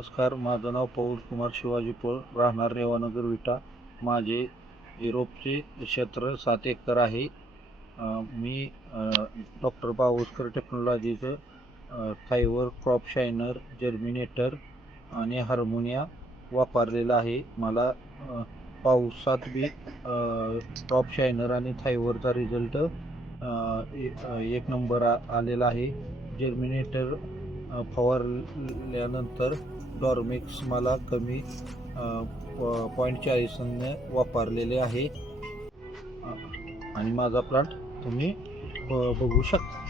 नमस्कार माझं नाव पौल कुमार शिवाजी पळ राहणार रेवानगर विटा. माझे युरोपचे क्षेत्र सात एकर आहे. मी डॉक्टर बावस्कर टेक्नॉलॉजीचं फायवर क्रॉप शायनर जर्मिनेटर आणि हार्मोनिया वापरलेला आहे. मला पाऊसात पावसात बी क्रॉप शायनर आणि थायवरचा रिझल्ट एक नंबर आ आलेला आहे. जर्मिनेटर फवारल्यानंतर डॉर्मिक्स मला कमी पॉईंट चाळीसने वापरलेले आहे. आणि माझा प्लांट तुम्ही ब- बघू शकता.